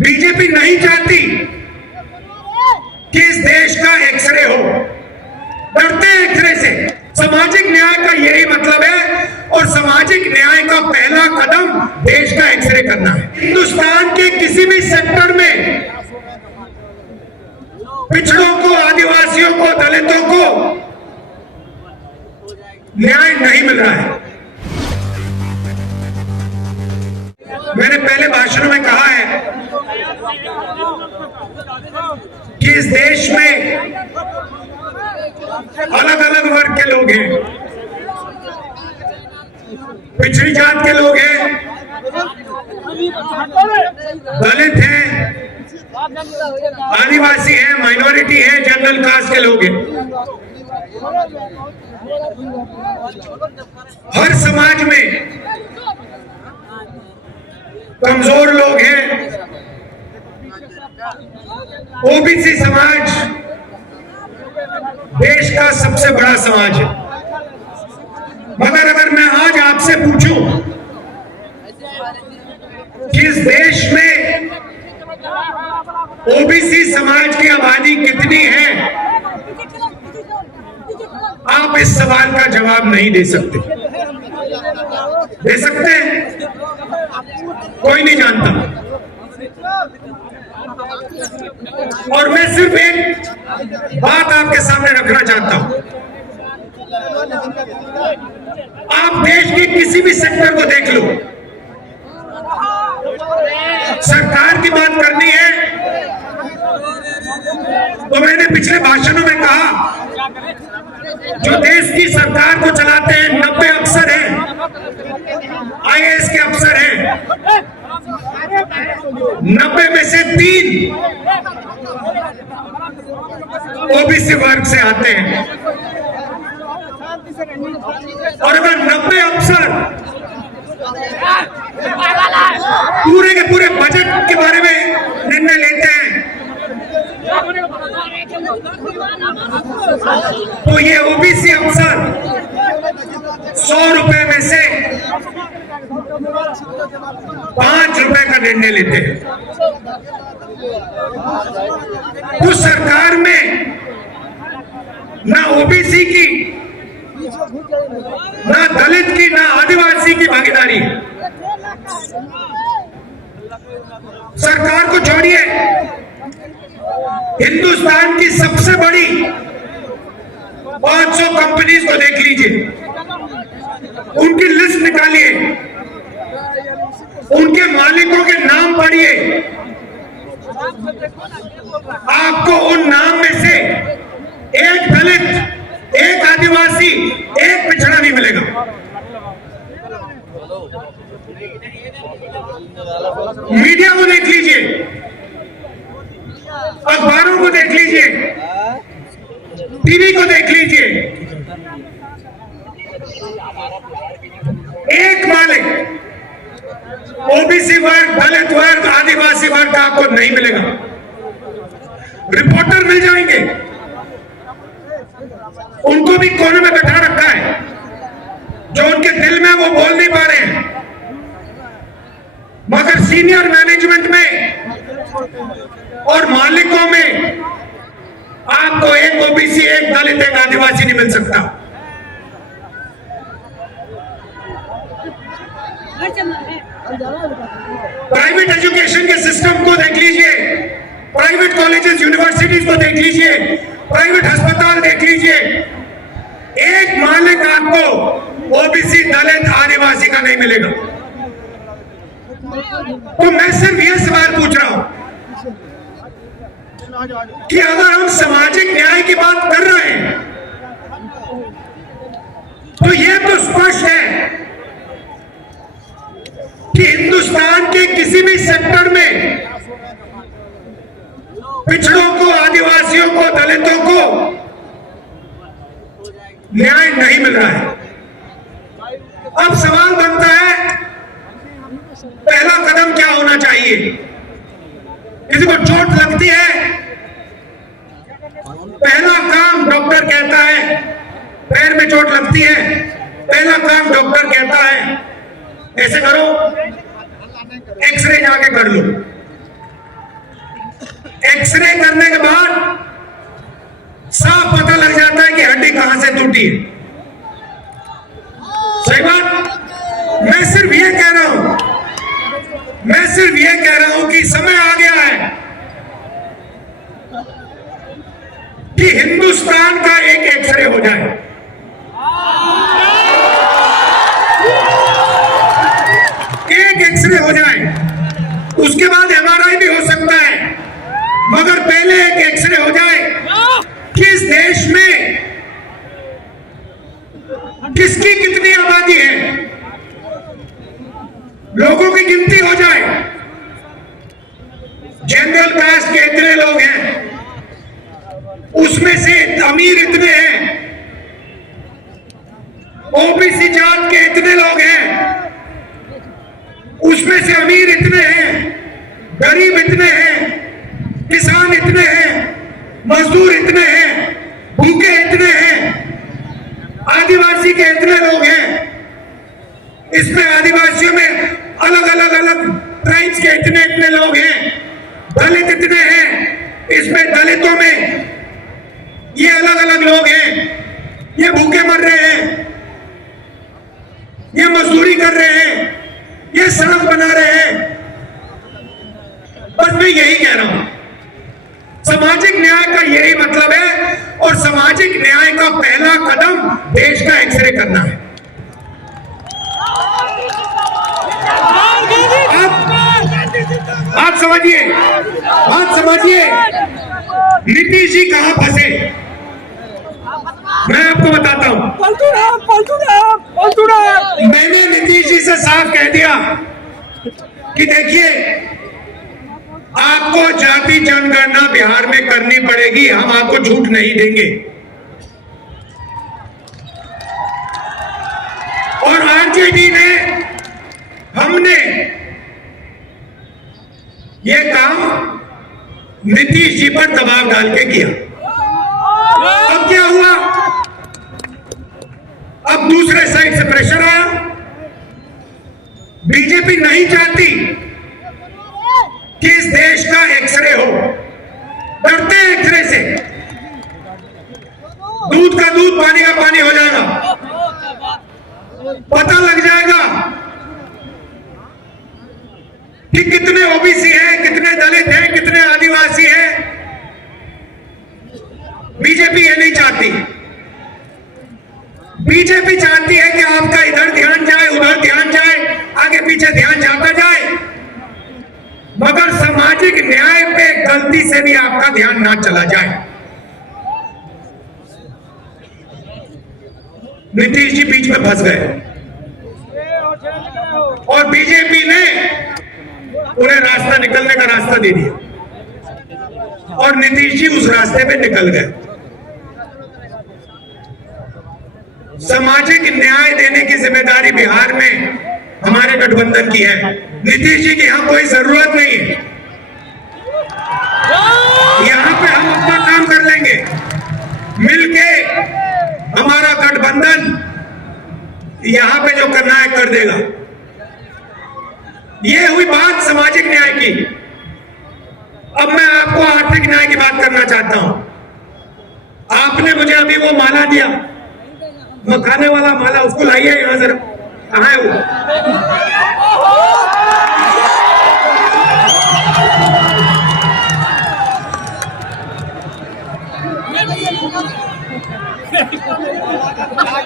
BJP नहीं चाहती कि इस देश का एक्सरे हो, डरते हैं एक्सरे से। सामाजिक न्याय का यही मतलब है, और सामाजिक न्याय का पहला कदम देश का एक्सरे करना है। हिंदुस्तान के किसी भी सेक्टर में पिछड़ों को, आदिवासियों को, दलितों को न्याय नहीं मिल रहा है। मैंने पहले भाषणों में कहा है कि इस देश में अलग अलग वर्ग के लोग हैं, पिछड़ी जात के लोग हैं, दलित हैं, आदिवासी हैं, माइनॉरिटी हैं, जनरल कास्ट के लोग हैं। हर समाज में कमजोर लोग हैं। ओबीसी समाज देश का सबसे बड़ा समाज है, मगर अगर मैं आज आपसे पूछूं कि इस देश में ओबीसी समाज की आबादी कितनी है, आप इस सवाल का जवाब नहीं दे सकते। दे सकते हैं? कोई नहीं जानता। और मैं सिर्फ एक बात आपके सामने रखना चाहता हूं। आप देश के किसी भी सेक्टर को देख लो, सरकार की बात करनी है तो मैंने पिछले भाषणों में कहा, जो देश की सरकार को चलाते हैं 90 अफसर हैं, आईएएस के अफसर हैं, 90 में से 3 ओबीसी वर्ग से आते हैं। और अगर 90 अफसर पूरे के पूरे बजट के बारे में निर्णय लेते हैं, तो ये ओबीसी अफसर 100 रुपए में से 5 रुपए का निर्णय लेते हैं। तो सरकार में ना ओबीसी की, ना दलित की, ना आदिवासी की भागीदारी है। सरकार को छोड़िए, हिंदुस्तान की सबसे बड़ी 500 कंपनीज को देख लीजिए, उनकी लिस्ट निकालिए, उनके मालिकों के नाम पढ़िए, आपको उन नाम में से एक दलित, एक आदिवासी, एक पिछड़ा नहीं मिलेगा। मीडिया को देख लीजिए, अखबारों को देख लीजिए, टीवी को देख लीजिए, एक मालिक ओबीसी वर्ग, दलित वर्ग, आदिवासी वर्ग का आपको नहीं मिलेगा। रिपोर्टर मिल जाएंगे, उनको भी कोने में बैठा रखा है, जो उनके दिल में वो बोल नहीं पा रहे हैं। मगर सीनियर मैनेजमेंट में और मालिकों में आपको एक ओबीसी, एक दलित, एक आदिवासी नहीं मिल सकता। प्राइवेट एजुकेशन के सिस्टम को देख लीजिए, प्राइवेट कॉलेजेस, यूनिवर्सिटीज को देख लीजिए, प्राइवेट अस्पताल देख लीजिए, एक मालिक आपको ओबीसी, दलित, आदिवासी का नहीं मिलेगा। तो मैं सिर्फ यह सवाल पूछ रहा हूं कि अगर हम सामाजिक न्याय की बात कर रहे हैं तो यह तो स्पष्ट है कि हिंदुस्तान के किसी भी सेक्टर में पिछड़ों को, आदिवासियों को, दलितों को न्याय नहीं मिल रहा है। अब सवाल बनता है, पहला कदम क्या होना चाहिए? किसी को चोट लगती है, पहला काम डॉक्टर कहता है, पैर में चोट लगती है, पहला काम डॉक्टर कहता है ऐसे करो, एक्सरे जाके कर लो। एक्सरे करने के बाद साफ पता लग जाता है कि हड्डी कहां से टूटी है। सही बात। मैं सिर्फ ये कह रहा हूं कि समय आ गया है कि हिंदुस्तान का एक एक्सरे हो जाए। एक एक्सरे हो जाए, उसके बाद एमआरआई भी हो सकता है, मगर पहले एक एक्सरे हो जाए कि इस देश में किसकी कितनी आबादी है, लोगों की गिनती हो जाए। जनरल कास्ट के इतने लोग हैं, उसमें से अमीर इतने हैं, ओबीसी जात के इतने लोग हैं, उसमें से अमीर इतने हैं, गरीब इतने हैं, किसान इतने हैं, मजदूर इतने हैं, भूखे इतने हैं, आदिवासी के इतने लोग हैं। इसमें आदिवासियों में अलग ट्राइब्स के इतने लोग हैं, दलित इतने हैं, इसमें दलितों में ये अलग लोग हैं, ये भूखे मर रहे हैं, ये मजदूरी कर रहे हैं, ये सड़क बना रहे हैं। बस मैं यही कह रहा हूं, सामाजिक न्याय का यही मतलब है, और सामाजिक न्याय का पहला कदम देश का एक्सरे करना है। आप समझिए नीतीश जी कहां फंसे। मैं आपको बताता हूं, मैंने नीतीश जी से साफ कह दिया कि देखिए, आपको जाति जनगणना बिहार में करनी पड़ेगी, हम आपको झूठ नहीं देंगे। और आरजेडी ने, हमने ये काम नीतीश जी पर दबाव डाल के किया। अब क्या हुआ, अब दूसरे साइड से प्रेशर आया। बीजेपी नहीं चाहती कि इस देश का एक्सरे हो, डरते हैं एक्सरे से। दूध का दूध, पानी का पानी हो जाएगा, पता लग जाएगा कि कितने ओबीसी हैं, कितने दलित हैं, कितने आदिवासी हैं। बीजेपी ये नहीं चाहती। बीजेपी चाहती है कि आपका इधर ध्यान जाए, उधर ध्यान जाए, आगे पीछे ध्यान जाता जाए, मगर सामाजिक न्याय पे गलती से भी आपका ध्यान ना चला जाए। नीतीश जी बीच में फंस गए और बीजेपी ने उन्हें रास्ता, निकलने का रास्ता दे दिया और नीतीश जी उस रास्ते पे निकल गए। सामाजिक न्याय देने की जिम्मेदारी बिहार में हमारे गठबंधन की है। नीतीश जी की यहां कोई जरूरत नहीं है, यहां पे हम अपना काम कर लेंगे मिलके। हमारा गठबंधन यहां पे जो करना है कर देगा। ये हुई बात सामाजिक न्याय की। अब मैं आपको आर्थिक न्याय की बात करना चाहता हूं। आपने मुझे अभी वो माला दिया, मखाने वाला माला, उसको लाइए यहां जरा। कहां है वो?